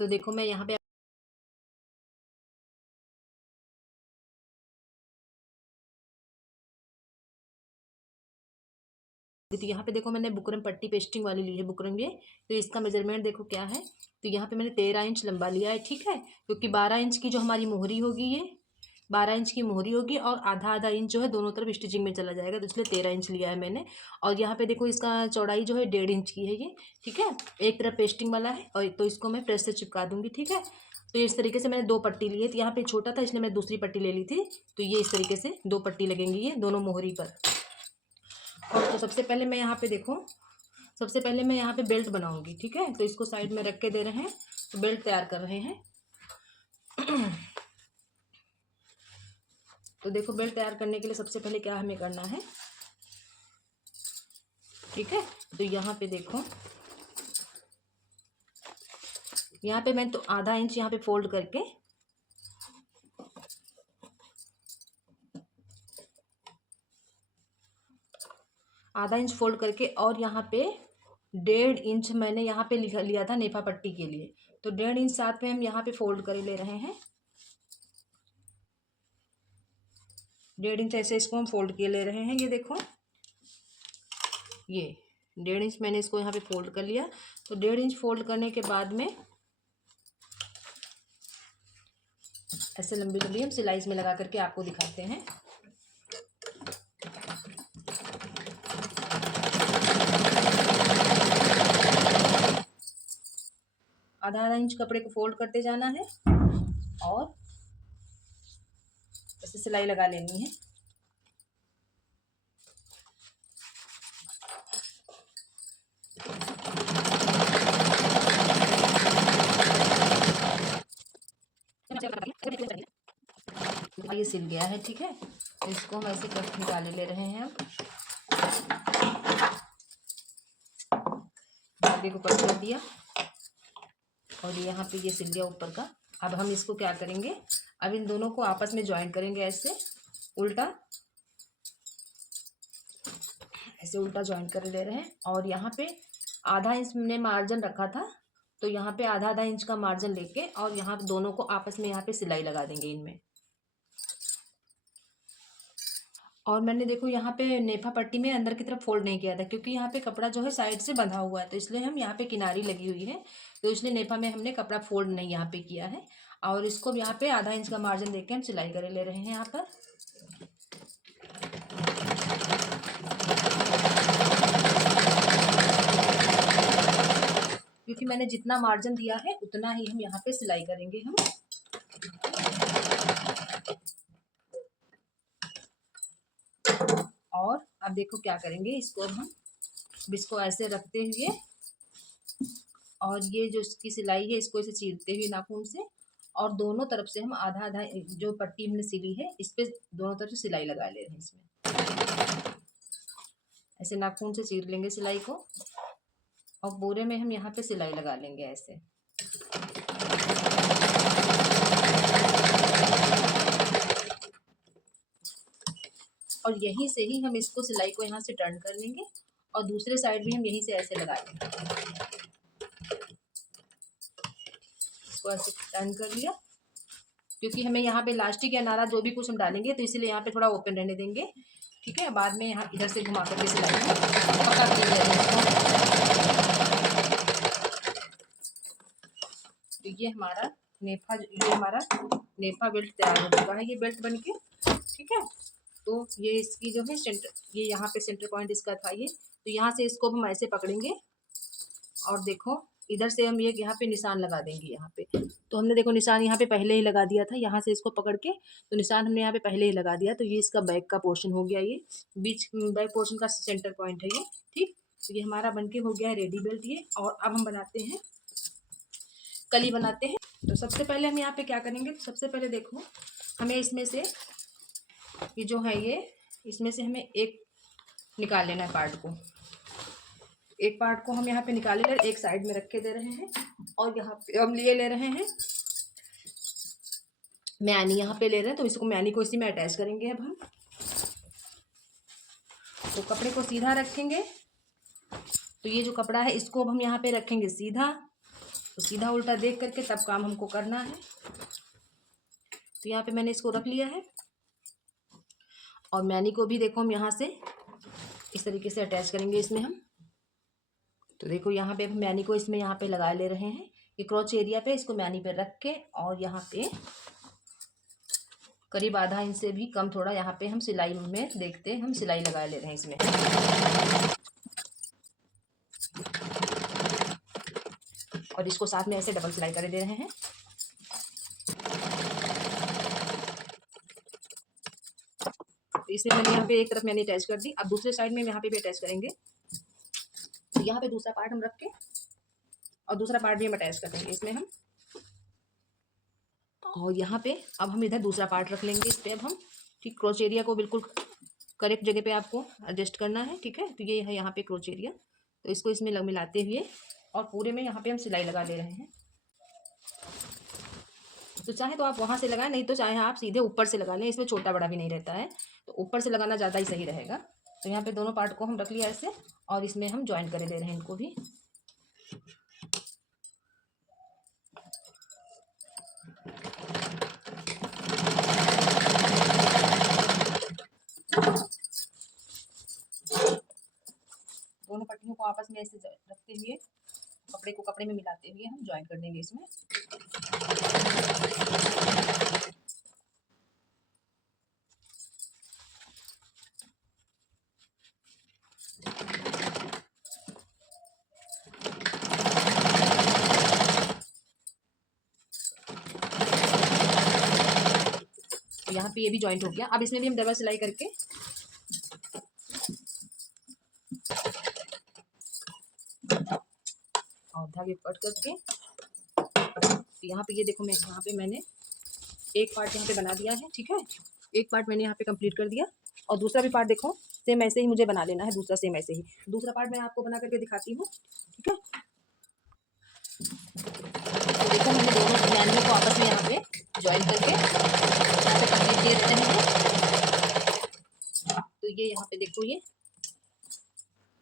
तो देखो मैं यहाँ पे तो यहाँ पे देखो मैंने बुकरम पट्टी पेस्टिंग वाली ली है, बुकरम ये। तो इसका मेजरमेंट देखो क्या है। तो यहाँ पे मैंने 13 इंच लंबा लिया है, ठीक है, क्योंकि 12 इंच की जो हमारी मोहरी होगी, ये 12 इंच की मोहरी होगी और आधा आधा इंच जो है दोनों तरफ स्टिचिंग में चला जाएगा, तो इसलिए 13 इंच लिया है मैंने। और यहाँ पे देखो इसका चौड़ाई जो है 1.5 इंच की है ये, ठीक है। एक तरफ पेस्टिंग वाला है और तो इसको मैं प्रेस से चिपका दूंगी, ठीक है। तो इस तरीके से मैंने 2 पट्टी ली है। तो यहाँ पे छोटा था इसलिए मैं दूसरी पट्टी ले ली थी। तो ये इस तरीके से 2 पट्टी लगेंगी ये दोनों मोहरी पर। और तो सबसे पहले मैं यहाँ पे देखो, सबसे पहले मैं यहाँ पे बेल्ट बनाऊंगी, ठीक है। तो इसको साइड में रख के दे रहे हैं, तो बेल्ट तैयार कर रहे हैं। तो देखो बेल्ट तैयार करने के लिए सबसे पहले क्या हमें करना है, ठीक है। तो यहाँ पे देखो, यहाँ पे मैं तो आधा इंच यहाँ पे फोल्ड करके आधा इंच फोल्ड करके और यहाँ पे 1.5 इंच मैंने यहाँ पे लिया था नेफा पट्टी के लिए। तो 1.5 इंच साथ में हम यहाँ पे फोल्ड कर ले रहे हैं। 1.5 इंच ऐसे इसको हम फोल्ड किए ले रहे हैं। ये देखो, ये 1.5 इंच मैंने इसको यहाँ पे फोल्ड कर लिया। तो 1.5 इंच फोल्ड करने के बाद में ऐसे लंबी लंबी हम सिलाई में लगा करके आपको दिखाते हैं। आधा आधा इंच कपड़े को फोल्ड करते जाना है और ऐसे सिलाई लगा लेनी है। ये सिल गया है, ठीक है। तो इसको हम ऐसे कट निकाले ले रहे हैं। धागे को कट कर दिया और यहाँ पे ये सिल गया ऊपर का। अब हम इसको क्या करेंगे, अब इन दोनों को आपस में ज्वाइन करेंगे, ऐसे उल्टा, ऐसे उल्टा ज्वाइन कर ले रहे हैं। और यहाँ पे आधा इंच हमने मार्जिन रखा था, तो यहाँ पे आधा आधा इंच का मार्जिन लेके और यहाँ दोनों को आपस में यहाँ पे सिलाई लगा देंगे इनमें। और मैंने देखो यहाँ पे नेफा पट्टी में अंदर की तरफ फोल्ड नहीं किया था, क्योंकि यहाँ पे कपड़ा जो है साइड से बंधा हुआ है, तो इसलिए हम यहाँ पे किनारी लगी हुई है, तो इसलिए नेफा में हमने कपड़ा फोल्ड नहीं यहाँ पे किया है। और इसको यहाँ पे आधा इंच का मार्जिन देके हम सिलाई कर ले रहे हैं यहाँ पर। क्योंकि मैंने जितना मार्जिन दिया है उतना ही हम यहाँ पे सिलाई करेंगे हम। और अब देखो क्या करेंगे, इसको अब हम इसको ऐसे रखते हुए और ये जो इसकी सिलाई है इसको ऐसे चीरते हुए नाखून से, और दोनों तरफ से हम आधा आधा जो पट्टी हमने सिली है इस पे दोनों तरफ से सिलाई लगा ले रहे हैं। इसमें ऐसे नाखून से चीर लेंगे सिलाई को और बोरे में हम यहाँ पे सिलाई लगा लेंगे ऐसे। और यहीं से ही हम इसको सिलाई को यहाँ से टर्न कर लेंगे और दूसरे साइड भी हम यहीं से ऐसे लगा लेंगे। इसको ऐसे टर्न कर लिया, क्योंकि हमें यहाँ पे इलास्टिक या नारा जो भी कुछ हम डालेंगे तो इसीलिए यहाँ पे थोड़ा ओपन रहने देंगे, ठीक है। बाद में यहाँ इधर से घुमा करके सिलाई पकड़ देंगे इसको। तो ये हमारा नेफा बेल्ट तैयार हो चुका है, ये बेल्ट बन के, ठीक है। तो ये इसकी जो है सेंटर, ये यहाँ पे सेंटर पॉइंट इसका था ये। तो यहाँ से इसको हम ऐसे पकड़ेंगे और देखो इधर से हम ये यहाँ पे निशान लगा देंगे यहाँ पे। तो हमने देखो निशान यहाँ पे पहले ही लगा दिया था, यहाँ से इसको पकड़ के तो निशान हमने यहाँ पे पहले ही लगा दिया। तो ये इसका बैक का पोर्शन हो गया, ये बीच बैक पोर्शन का सेंटर पॉइंट है ये, ठीक। तो ये हमारा बनके हो गया है रेडी बेल्ट ये। और अब हम बनाते हैं, कली बनाते हैं। तो सबसे पहले हम यहाँ पे क्या करेंगे, सबसे पहले देखो हमें इसमें से ये जो है ये, इसमें से हमें एक निकाल लेना है पार्ट को। एक पार्ट को हम यहाँ पे निकाले ले, एक साइड में रख के दे रहे हैं और यहाँ पे हम लिए ले रहे हैं म्यानी, यहाँ पे ले रहे हैं। तो इसको म्यानी को इसी में अटैच करेंगे अब हम। तो कपड़े को सीधा रखेंगे, तो ये जो कपड़ा है इसको अब हम यहाँ पे रखेंगे सीधा तो सीधा उल्टा देख करके तब काम हमको करना है। तो यहाँ पे मैंने इसको रख लिया है और मैनी को भी देखो हम यहाँ से इस तरीके से अटैच करेंगे इसमें हम। तो देखो यहाँ पे हम मैनी को इसमें यहाँ पे लगा ले रहे हैं, ये क्रॉच एरिया पे इसको मैनी पे रख के, और यहाँ पे करीब आधा इंच से भी कम थोड़ा यहाँ पे हम सिलाई में देखते हम सिलाई लगा ले रहे हैं इसमें। और इसको साथ में ऐसे डबल सिलाई कर दे रहे हैं। तो इसमें मैंने यहाँ पे एक तरफ मैंने अटैच कर दी, अब दूसरे साइड में यहाँ पे भी अटैच करेंगे। तो यहाँ पे दूसरा पार्ट हम रख के और दूसरा पार्ट भी हम अटैच कर देंगे इसमें हम। और यहाँ पे अब हम इधर दूसरा पार्ट रख लेंगे इस पे अब हम, ठीक। क्रोच एरिया को बिल्कुल करेक्ट जगह पे आपको एडजस्ट करना है, ठीक है। तो ये है यहाँ पे क्रोच एरिया, तो इसको इसमें मिलाते हुए और पूरे में यहाँ पे हम सिलाई लगा ले रहे हैं। तो चाहे तो आप वहाँ से लगाएं, नहीं तो चाहे आप सीधे ऊपर से लगा लें, इसमें छोटा बड़ा भी नहीं रहता है, तो ऊपर से लगाना ज़्यादा ही सही रहेगा। तो यहाँ पे दोनों पार्ट को हम रख लिया ऐसे और इसमें हम ज्वाइन कर दे रहे हैं इनको भी। दोनों पट्टियों को आपस में ऐसे रखते हुए कपड़े को कपड़े में मिलाते हुए हम ज्वाइन कर देंगे इसमें। तो यहाँ पे ये भी ज्वाइंट हो गया। अब इसमें भी हम डबल सिलाई करके और धागे कट करके, तो यहाँ पे ये देखो मैं यहाँ पे मैंने एक पार्ट यहाँ पे बना दिया है, ठीक है। एक पार्ट मैंने यहाँ पे कंप्लीट कर दिया और दूसरा भी पार्ट देखो सेम ऐसे ही मुझे बना लेना है, दूसरा सेम ऐसे ही। दूसरा पार्ट मैं आपको बना करके दिखाती हूँ, ठीक है। तो देखो मैंने दोनों मैनुअल को आपस में यहाँ पे ज्वाइन करके यहाँ पे कंप्लीट किए रहते हैं। तो ये यहाँ पे देखो ये,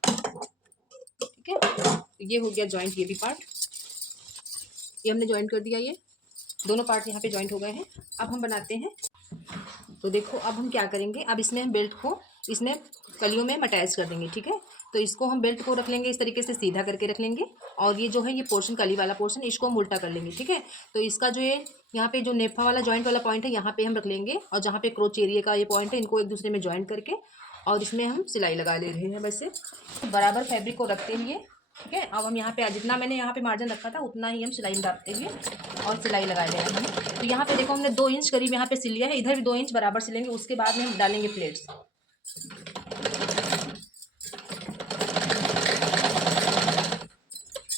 ठीक है। तो ये हो गया ज्वाइंट, ये भी पार्ट ये हमने ज्वाइंट कर दिया, ये दोनों पार्ट यहाँ पे ज्वाइंट हो गए हैं। अब हम बनाते हैं। तो देखो अब हम क्या करेंगे, अब इसमें हम बेल्ट को इसमें कलियों में अटैच कर देंगे, ठीक है। तो इसको हम बेल्ट को रख लेंगे इस तरीके से सीधा करके रख लेंगे, और ये जो है ये पोर्शन कली वाला पोर्शन इसको हम उल्टा कर लेंगे, ठीक है। तो इसका जो ये यहाँ पे जो नेफा वाला जॉइंट वाला पॉइंट है यहाँ पे हम रख लेंगे, और जहाँ पे क्रोच एरिया का ये पॉइंट है इनको एक दूसरे में ज्वाइंट करके और इसमें हम सिलाई लगा ले रहे हैं वैसे बराबर फैब्रिक को रखते हुए, ठीक है। अब हम यहाँ पे जितना मैंने यहाँ पे मार्जिन रखा था उतना ही हम सिलाई डालते हुए और सिलाई लगा ले रहे हैं। तो यहाँ पे देखो हमने 2 इंच करीब यहाँ पे सिल लिया है, इधर भी 2 इंच बराबर सिलेंगे, उसके बाद में हम डालेंगे प्लेट्स।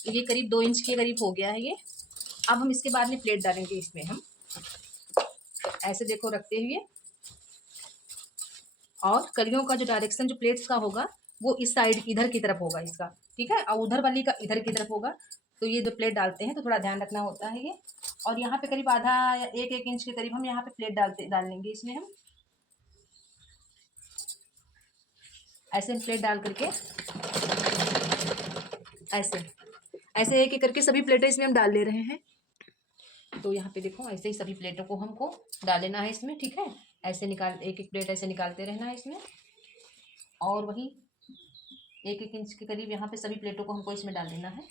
ये करीब 2 इंच के करीब हो गया है ये। अब हम इसके बाद में प्लेट डालेंगे इसमें हम, तो ऐसे देखो रखते हुए, और कलियों का जो डायरेक्शन जो प्लेट्स का होगा वो इस साइड इधर की तरफ होगा इसका, ठीक है। और उधर वाली का इधर की तरफ होगा। तो ये जो प्लेट डालते हैं तो थोड़ा ध्यान रखना होता है ये। और यहाँ पे करीब आधा या 1 इंच के करीब हम यहाँ पे प्लेट डाल लेंगे इसमें हम, ऐसे हम प्लेट डाल करके ऐसे ऐसे एक एक करके सभी प्लेटें इसमें हम डाल ले रहे हैं। तो यहाँ पे देखो ऐसे ही सभी प्लेटों को हमको डाल लेना है इसमें, ठीक है। ऐसे निकाल एक एक प्लेट ऐसे निकालते रहना है इसमें, और वही 1 इंच के करीब यहाँ पे सभी प्लेटों को हमको इसमें डाल देना है।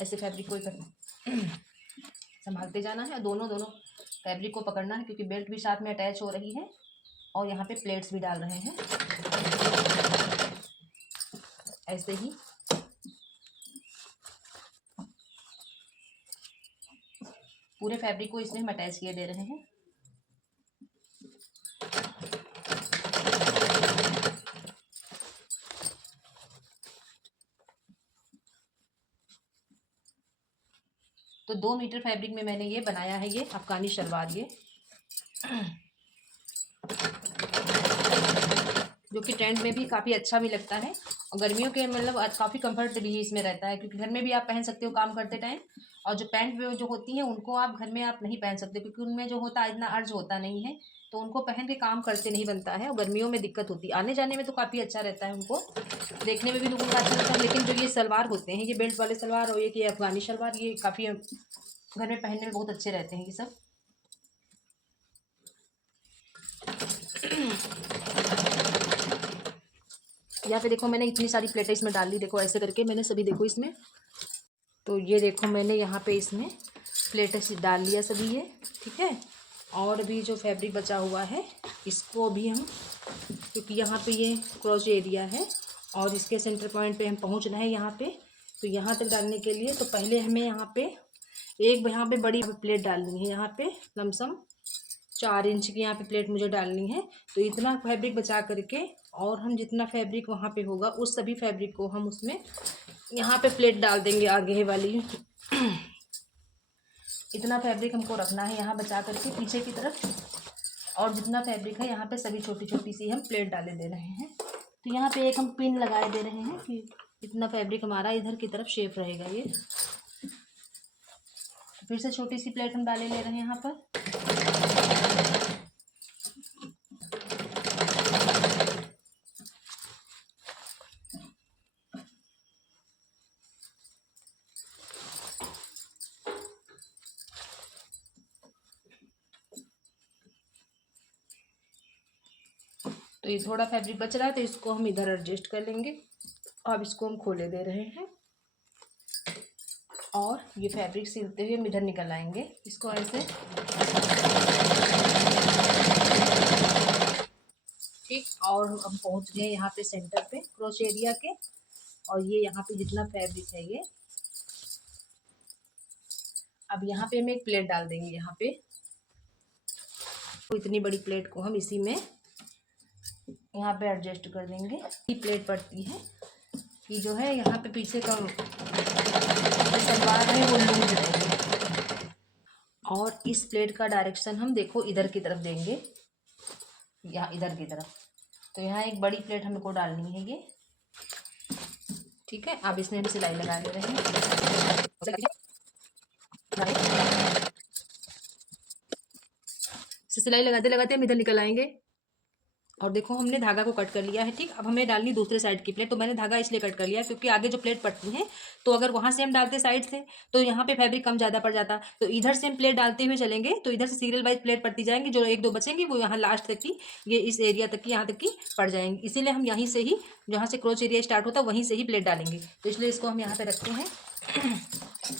ऐसे फैब्रिक को संभालते जाना है, और दोनों फैब्रिक को पकड़ना है, क्योंकि बेल्ट भी साथ में अटैच हो रही है और यहाँ पे प्लेट्स भी डाल रहे हैं। ऐसे ही पूरे फैब्रिक को इसमें हम अटैच किए दे रहे हैं। तो 2 मीटर फैब्रिक में मैंने ये बनाया है, ये अफगानी शलवार, ये जो कि ट्रेंड में भी काफ़ी अच्छा भी लगता है, और गर्मियों के मतलब काफ़ी कंफर्ट भी इसमें रहता है, क्योंकि घर में भी आप पहन सकते हो काम करते टाइम। और जो पैंट जो होती हैं उनको आप घर में आप नहीं पहन सकते, क्योंकि उनमें जो होता है इतना अर्ज होता नहीं है, तो उनको पहन के काम करते नहीं बनता है और गर्मियों में दिक्कत होती है। आने जाने में तो काफ़ी अच्छा रहता है, उनको देखने में भी लोगों का अच्छा लगता है। लेकिन जो ये सलवार होते हैं, ये बेल्ट वाले सलवार और ये अफगानी सलवार, ये काफ़ी घर में पहनने में बहुत अच्छे रहते हैं ये सब। यहाँ पे देखो मैंने इतनी सारी प्लेटें इसमें डाल ली, देखो ऐसे करके मैंने सभी, देखो इसमें, तो ये देखो मैंने यहाँ पे इसमें प्लेटें डाल लिया सभी ये, ठीक है। और भी जो फैब्रिक बचा हुआ है इसको भी हम, क्योंकि यहाँ पे ये क्रॉस एरिया है और इसके सेंटर पॉइंट पे हम पहुँचना है यहाँ पे, तो यहाँ तक डालने के लिए तो पहले हमें यहाँ पे यहाँ पे बड़ी प्लेट डालनी है, यहाँ पे लमसम 4 इंच की यहाँ पे प्लेट मुझे डालनी है। तो इतना फैब्रिक बचा करके और हम जितना फैब्रिक वहाँ पे होगा उस सभी फैब्रिक को हम उसमें यहाँ पे प्लेट डाल देंगे आगे वाली। इतना फैब्रिक हमको रखना है यहाँ बचा करके पीछे की तरफ, और जितना फैब्रिक है यहाँ पे सभी छोटी छोटी सी हम प्लेट डाले दे रहे हैं। तो यहाँ पे एक हम पिन लगाए दे रहे हैं कि इतना फैब्रिक हमारा इधर की तरफ शेप रहेगा ये। फिर से छोटी सी प्लेट हम डाले ले रहे हैं यहाँ पर। तो ये थोड़ा फैब्रिक बच रहा है तो इसको हम इधर एडजस्ट कर लेंगे। अब इसको हम खोले दे रहे हैं और ये फैब्रिक सिलते हुए हम इधर निकल आएंगे, इसको ऐसे, ठीक। और हम पहुंच गए यहाँ पे सेंटर पे क्रोच एरिया के, और ये यहाँ पे जितना फैब्रिक है ये, अब यहाँ पे हम एक प्लेट डाल देंगे यहाँ पे। तो इतनी बड़ी प्लेट को हम इसी में यहाँ पे एडजस्ट कर देंगे। ये प्लेट पड़ती है कि जो है यहाँ पे पीछे का सलवार है वो लूज रहेगी, और इस प्लेट का डायरेक्शन हम देखो इधर की तरफ देंगे, यहाँ इधर की तरफ। तो यहाँ एक बड़ी प्लेट हमको डालनी है ये, ठीक है। अब इसमें हम सिलाई लगा ले रहे हैं। सिलाई लगाते लगाते हम इधर निकल आएंगे, और देखो हमने धागा को कट कर लिया है, ठीक। अब हमें डालनी दूसरे साइड की प्लेट, तो मैंने धागा इसलिए कट कर लिया क्योंकि आगे जो प्लेट पड़ती है तो अगर वहाँ से हम डालते साइड से तो यहाँ पे फैब्रिक कम ज़्यादा पड़ जाता। तो इधर से हम प्लेट डालते हुए चलेंगे तो इधर से सीरियल वाइज प्लेट पड़ती जाएंगी, जो एक दो बचेंगी वो यहाँ लास्ट तक की, ये इस एरिया तक की, यहाँ तक की पड़ जाएंगी। इसीलिए हम यहीं से ही, जहाँ से क्रोच एरिया स्टार्ट होता है वहीं से ही प्लेट डालेंगे। तो इसलिए इसको हम यहाँ पे रखते हैं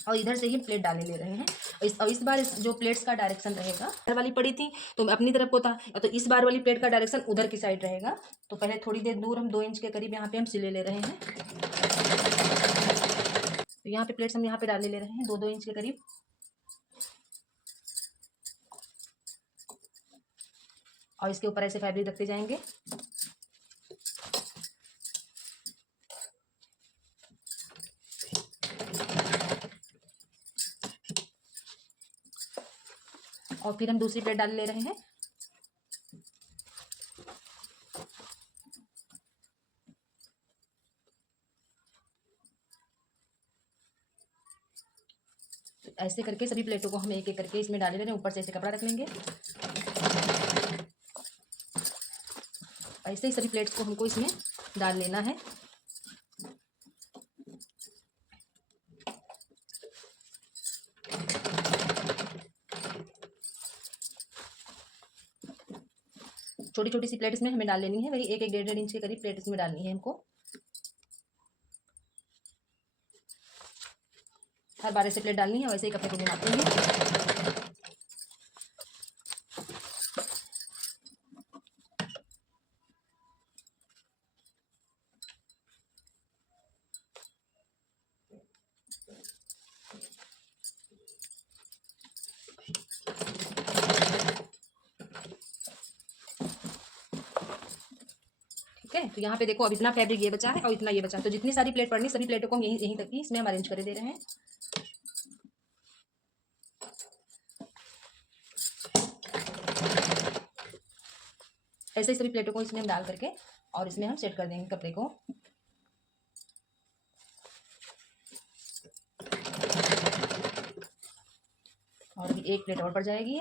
और इधर से ही प्लेट डाले ले रहे हैं। और इस बार जो प्लेट्स का डायरेक्शन रहेगा, इधर वाली पड़ी थी तो अपनी तरफ को था, तो इस बार वाली प्लेट का डायरेक्शन उधर की साइड रहेगा। तो पहले थोड़ी देर दूर हम 2 इंच के करीब यहाँ पे हम सिले ले रहे हैं। तो यहाँ पे प्लेट्स हम यहाँ पे डाले ले रहे हैं 2-2 इंच के करीब। और इसके ऊपर ऐसे फैब्रिक रखते जाएंगे। और फिर हम दूसरी प्लेट डाल ले रहे हैं। तो ऐसे करके सभी प्लेटों को हम एक एक करके इसमें डाले ले रहे हैं। ऊपर से ऐसे कपड़ा रख लेंगे। ऐसे ही सभी प्लेट्स को हमको इसमें डाल लेना है। छोटी छोटी सी प्लेट इसमें हमें डाल लेनी है, वही 1-1.5 इंच के करीब प्लेट इसमें डालनी है हमको। हर बार ऐसे प्लेट डालनी है, वैसे ही कपड़े को घुमाते हैं। ठीक है। तो यहाँ पे देखो अब इतना फैब्रिक ये बचा है और इतना ये बचा है, तो जितनी सारी प्लेट पड़नी सभी प्लेटों को हम यहीं यहीं तक की इसमें हम अरेंज कर दे रहे हैं। ऐसे ही सभी प्लेटों को इसमें हम डाल करके और इसमें हम सेट कर देंगे कपड़े को। और अभी एक प्लेट और पड़ जाएगी।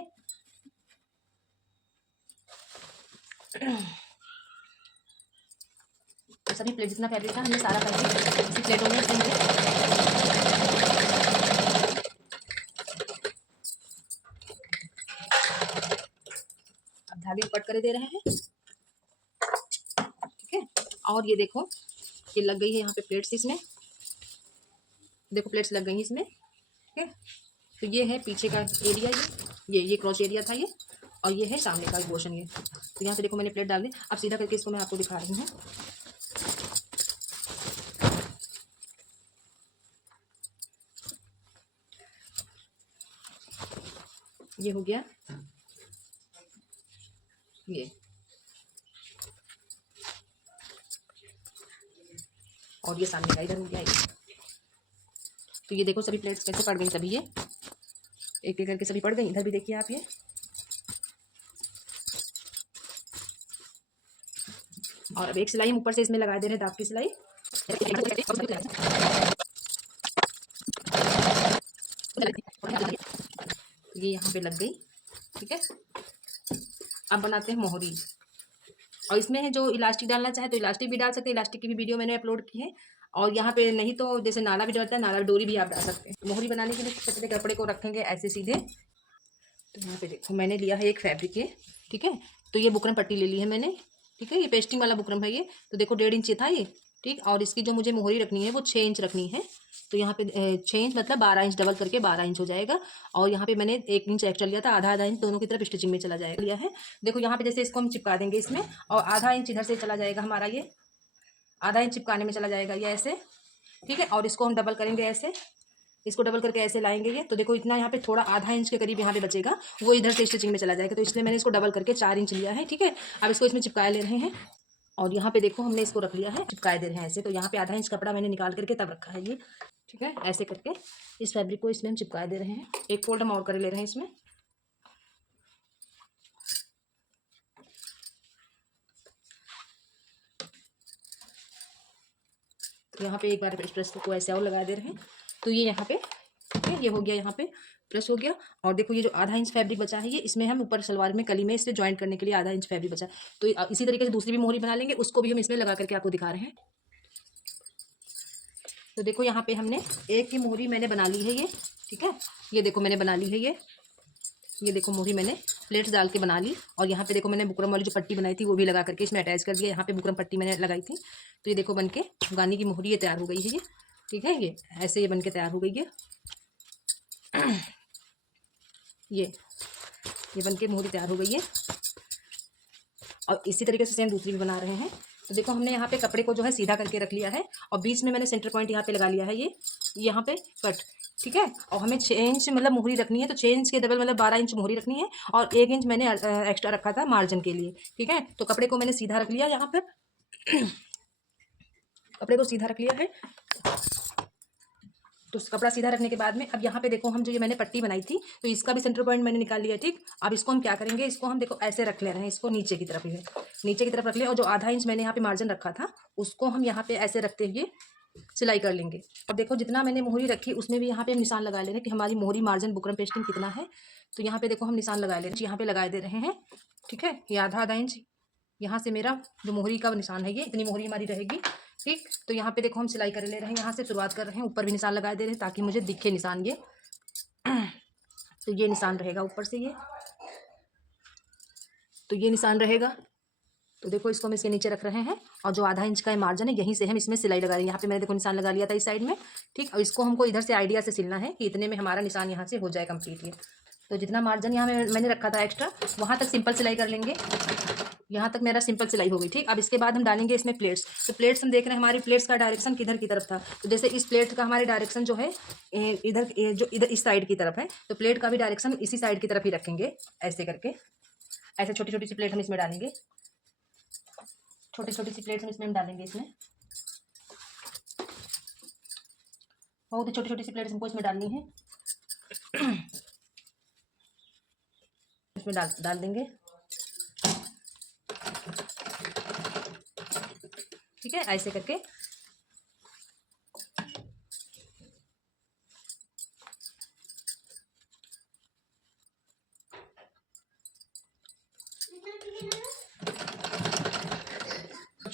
तो सभी प्लेट जितना फैब्रिक था हमने सारा फैब्रिक इसी प्लेटों में रखेंगे। अब धागे को कट कर दे रहे हैं, ठीक है। और ये देखो ये लग गई है यहाँ पे प्लेट्स, इसमें देखो प्लेट्स लग गई इसमें, ठीक है। तो ये है पीछे का एरिया, ये क्रॉस एरिया था ये, और ये है सामने का पोर्शन ये। तो यहाँ पे देखो मैंने प्लेट डाल दी। अब सीधा करके इसको मैं आपको दिखा रही हूँ। ये हो गया ये, और ये सामने का इधर हो गया ये। तो ये देखो सभी प्लेट्स कैसे पड़ गई, सभी ये एक एक करके सभी पड़ गई। इधर भी देखिए आप ये, और अब एक सिलाई हम ऊपर से इसमें लगा दे रहे हैं, दाब की सिलाई। ये यहाँ पे लग गई, ठीक है। अब बनाते हैं मोहरी, और इसमें है जो इलास्टिक डालना चाहे तो इलास्टिक भी डाल सकते हैं, इलास्टिक की भी वीडियो मैंने अपलोड की है। और यहाँ पे नहीं तो जैसे नाला भी डलता है, नाला डोरी भी आप डाल सकते हैं। मोहरी बनाने के लिए सबसे कपड़े को रखेंगे ऐसे सीधे। तो यहाँ पे देखो मैंने लिया है एक फैब्रिक ये, ठीक है। तो ये बुकरम पट्टी ले ली है मैंने, ठीक है। ये पेस्टिंग वाला बुकरम है ये। तो देखो 1.5 इंच था ये, ठीक। और इसकी जो मुझे मोहरी रखनी है वो 6 इंच रखनी है। तो यहाँ पे 6 इंच मतलब 12 इंच, डबल करके 12 इंच हो जाएगा। और यहाँ पे मैंने 1 इंच एक्स्ट्रा लिया था, आधा आधा इंच दोनों की तरफ स्टिचिंग में चला जाएगा लिया है। देखो यहाँ पे जैसे इसको हम चिपका देंगे इसमें, और आधा इंच इधर से चला जाएगा हमारा, ये आधा इंच चिपकाने में चला जाएगा ये ऐसे, ठीक है। और इसको हम डबल करेंगे ऐसे, इसको डबल करके ऐसे लाएंगे ये। तो देखो इतना यहाँ पे थोड़ा आधा इंच के करीब यहाँ पे बचेगा, वो इधर से स्टिचिंग में चला जाएगा। तो इसलिए मैंने इसको डबल करके 4 इंच लिया है, ठीक है। अब इसको इसमें चिपकाए ले रहे हैं, और यहाँ पे देखो हमने इसको रख लिया है, चिपकाए दे रहे हैं ऐसे। तो यहाँ पे आधा इंच कपड़ा मैंने निकाल करके तब रखा है ये, ठीक है। ऐसे करके इस फैब्रिक को इसमें हम चिपकाए दे रहे हैं। एक फोल्ड हम और कर ले रहे हैं इसमें। तो यहाँ पे एक बार प्रेस को ऐसे और लगा दे रहे हैं। तो ये यहाँ पे, ठीक है, ये हो गया, यहाँ पे प्रेस हो गया। और देखो ये जो आधा इंच फैब्रिक बचा है ये, इसमें हम ऊपर सलवार में कली में इसे ज्वाइंट करने के लिए आधा इंच फैब्रिक बचा। तो इसी तरीके से दूसरी भी मोहरी बना लेंगे, उसको भी हम इसमें लगा करके आपको दिखा रहे हैं। तो देखो यहाँ पे हमने एक की मोहरी मैंने बना ली है ये, ठीक है। ये देखो मैंने बना ली है ये देखो मोहरी मैंने प्लेट्स डाल के बना ली। और यहाँ पे देखो मैंने बुकरम वाली जो पट्टी बनाई थी वो भी लगा करके इसमें अटैच कर दिया। यहाँ पे बुकरम पट्टी मैंने लगाई थी। तो ये देखो बन के गानी की मोहरी ये तैयार हो गई है ये, ठीक है। ये ऐसे ये बन के तैयार हो गई है। ये बन के मोहरी तैयार हो गई है। और इसी तरीके से सेम दूसरी भी बना रहे हैं। तो देखो हमने यहाँ पे कपड़े को जो है सीधा करके रख लिया है, और बीच में मैंने सेंटर पॉइंट यहाँ पे लगा लिया है ये यहाँ पे कट, ठीक है। और हमें 6 इंच मतलब मोहरी रखनी है, तो 6 इंच के डबल मतलब 12 इंच मोहरी रखनी है। और 1 इंच मैंने एक्स्ट्रा रखा था मार्जिन के लिए, ठीक है। तो कपड़े को मैंने सीधा रख लिया यहाँ पर। कपड़े को सीधा रख लिया है। तो कपड़ा सीधा रखने के बाद में अब यहाँ पे देखो हम जो ये मैंने पट्टी बनाई थी, तो इसका भी सेंटर पॉइंट मैंने निकाल लिया, ठीक। अब इसको हम क्या करेंगे, इसको हम देखो ऐसे रख ले रहे हैं, इसको नीचे की तरफ, ये नीचे की तरफ रख लिया। और जो आधा इंच मैंने यहाँ पे मार्जिन रखा था उसको हम यहाँ पे ऐसे रखते हुए सिलाई कर लेंगे। अब देखो जितना मैंने मोहरी रखी उसमें भी यहाँ पे हम निशान लगा ले रहे हैं कि हमारी मोहरी मार्जिन बुकरम पेस्टिंग कितना है। तो यहाँ पे देखो हम निशान लगा ले रहे हैं, यहाँ पे लगाए दे रहे हैं, ठीक है। ये आधा आधा इंच यहाँ से मेरा जो मोहरी का निशान है ये इतनी मोहरी हमारी रहेगी, ठीक। तो यहाँ पे देखो हम सिलाई कर ले रहे हैं, यहाँ से शुरुआत कर रहे हैं, ऊपर भी निशान लगा दे रहे हैं ताकि मुझे दिखे निशान ये। तो ये निशान रहेगा ऊपर से ये, तो ये निशान रहेगा। तो देखो इसको हम इसके नीचे रख रहे हैं, और जो आधा इंच का मार्जिन है यहीं से हम इसमें सिलाई लगा रहे हैं। यहाँ पे मैंने देखो निशान लगा लिया था इस साइड में, ठीक। और इसको हमको इधर से आइडिया से सिलना है कि इतने में हमारा निशान यहाँ से हो जाए कंप्लीट ये। तो जितना मार्जिन यहाँ मैंने रखा था एक्स्ट्रा, वहाँ तक सिंपल सिलाई कर लेंगे। यहाँ तक मेरा सिंपल सिलाई हो गई, ठीक। अब इसके बाद हम डालेंगे इसमें प्लेट्स। तो प्लेट्स हम देख रहे हैं हमारी प्लेट्स का डायरेक्शन किधर की तरफ था। तो जैसे इस प्लेट का हमारे डायरेक्शन जो है इधर, जो इधर इस साइड की तरफ है, तो प्लेट का भी डायरेक्शन इसी साइड की तरफ ही रखेंगे ऐसे करके। ऐसे छोटी छोटी सी प्लेट हम इसमें डालेंगे, छोटी छोटी सी प्लेट्स हम इसमें डालेंगे। इसमें बहुत ही छोटी छोटी सी प्लेट्स हमको इसमें डालनी है। इसमें डाल देंगे, ठीक है, ऐसे करके।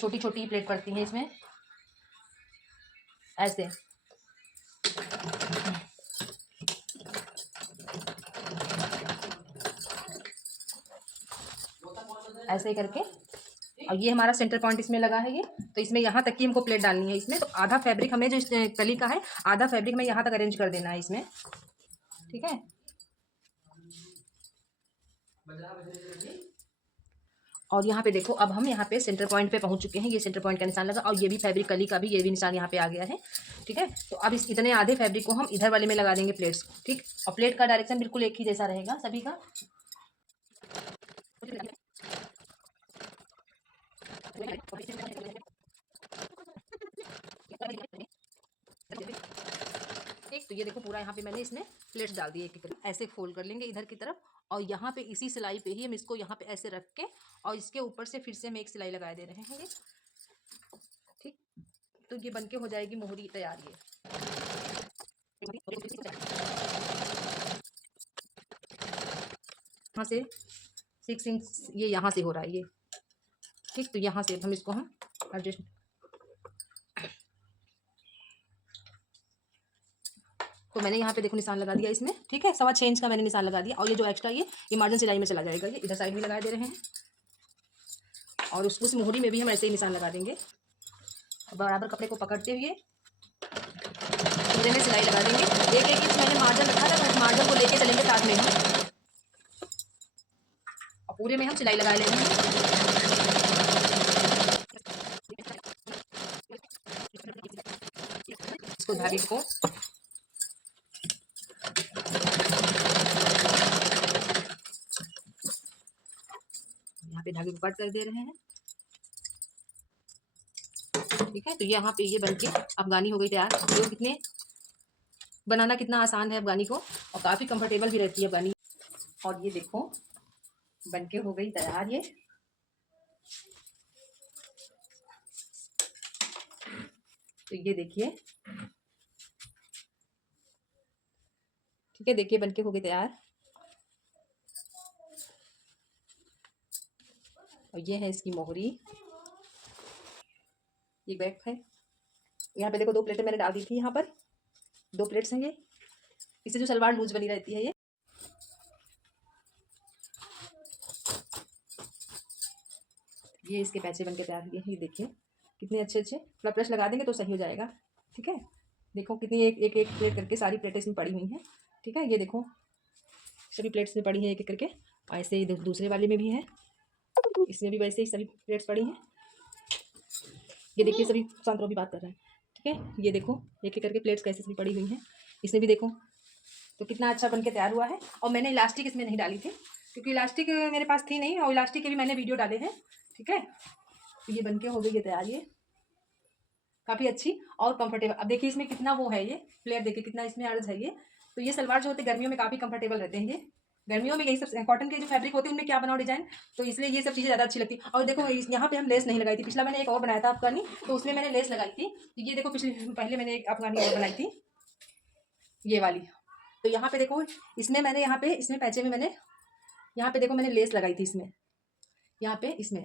छोटी छोटी प्लेट पड़ती हैं इसमें, ऐसे। ऐसे ही करके, और ये हमारा सेंटर पॉइंट इसमें लगा है ये, तो इसमें यहाँ तक की हमको प्लेट डालनी है इसमें। तो आधा फैब्रिक हमें जो इस कली का है, आधा फैब्रिक हमें यहाँ तक अरेंज कर देना है इसमें, ठीक है। और यहाँ पे देखो, अब हम यहाँ पे सेंटर पॉइंट पे पहुँच चुके हैं। ये सेंटर पॉइंट का निशान लगा, और ये भी फैब्रिक कली का भी ये भी निशान यहाँ पे आ गया है, ठीक है। तो अब इस इतने आधे फैब्रिक को हम इधर वाले में लगा देंगे प्लेट्स को, ठीक। और प्लेट का डायरेक्शन बिल्कुल एक ही जैसा रहेगा सभी का। ठीक, तो ये देखो पूरा यहाँ पे मैंने इसमें प्लेट्स डाल दिए एक एक, ऐसे फोल्ड कर लेंगे इधर की तरफ, और यहाँ पे इसी सिलाई पे ही हम इसको यहाँ पे ऐसे रख के, और इसके ऊपर से फिर से हम एक सिलाई लगा दे रहे हैं ये, ठीक। तो ये बनके हो जाएगी मोहरी तैयार। ये यहाँ से 6 इंच ये यहाँ से हो रहा है ये, ठीक। तो यहाँ से हम इसको हम एडजस्ट, तो मैंने यहाँ पे देखो निशान लगा दिया इसमें, ठीक है। 6.25 इंच का मैंने निशान लगा दिया, और ये जो एक्स्ट्रा ये मार्जिन सिलाई में चला जाएगा, ये इधर साइड भी लगा दे रहे हैं, और उस मोहरी में भी हम ऐसे ही निशान लगा देंगे। बराबर कपड़े को पकड़ते हुए पूरे में सिलाई लगा देंगे। एक एक इंच मैंने मार्जिन रखा था, तो उस मार्जिन को लेके चलेंगे साथ में हम, और पूरे में हम सिलाई लगा लेंगे। इसको धागे को यहाँ पे धागे को कट कर दे रहे हैं, ठीक है। तो यहाँ पे ये बनके अफगानी हो गई तैयार। जो कितने बनाना कितना आसान है अफगानी को, और काफ़ी कंफर्टेबल भी रहती है अफगानी। और ये देखो बनके हो गई तैयार ये, तो ये देखिए, ठीक है। देखिए बनके हो गई तैयार, और ये है इसकी मोहरी, ये बैक है। यहाँ पे देखो 2 प्लेटें मैंने डाल दी थी, यहाँ पर 2 प्लेट्स हैं ये, इससे जो सलवार लूज बनी रहती है ये इसके पैचे बनके तैयार हुए हैं। ये देखिए कितने अच्छे अच्छे, थोड़ा प्रेस लगा देंगे तो सही हो जाएगा, ठीक है। देखो कितनी एक एक एक प्लेट करके सारी प्लेटें इसमें पड़ी हुई हैं, ठीक है। ये देखो सभी प्लेट्स में पड़ी हैं एक एक करके, ऐसे ही दूसरे वाले में भी है, इसमें भी वैसे ही सभी प्लेट्स पड़ी हैं। ये देखिए सभी, सांतरो भी बात कर रहे हैं, ठीक है। ये देखो एक एक करके प्लेट्स कैसे सभी पड़ी हुई हैं, इसमें भी देखो तो कितना अच्छा बनके तैयार हुआ है। और मैंने इलास्टिक इसमें नहीं डाली थी, क्योंकि इलास्टिक मेरे पास थी नहीं, और इलास्टिक के भी मैंने वीडियो डाले हैं, ठीक है। तो ये बनके हो गई है तैयार, ये काफ़ी अच्छी और कंफर्टेबल। अब देखिए इसमें कितना वो है, ये प्लेट देखिए कितना इसमें अर्ज है ये। तो ये सलवार जो होते हैं गर्मियों में काफ़ी कंफर्टेबल रहते हैं, ये गर्मियों में यही सब कॉटन के जो फैब्रिक होते हैं उनमें क्या बनाओ डिजाइन, तो इसलिए ये सब चीज़ें ज़्यादा अच्छी लगती है। और देखो यहाँ पे हम लेस नहीं लगाई थी, पिछला मैंने एक और बनाया था अफगानी, तो उसमें मैंने लेस लगाई थी। तो ये देखो पहले मैंने एक अफगानी और बनाई थी ये वाली, तो यहाँ पे देखो इसमें मैंने, यहाँ पे इसमें पैचे में मैंने, यहाँ पे देखो मैंने लेस लगाई थी इसमें, यहाँ पे इसमें,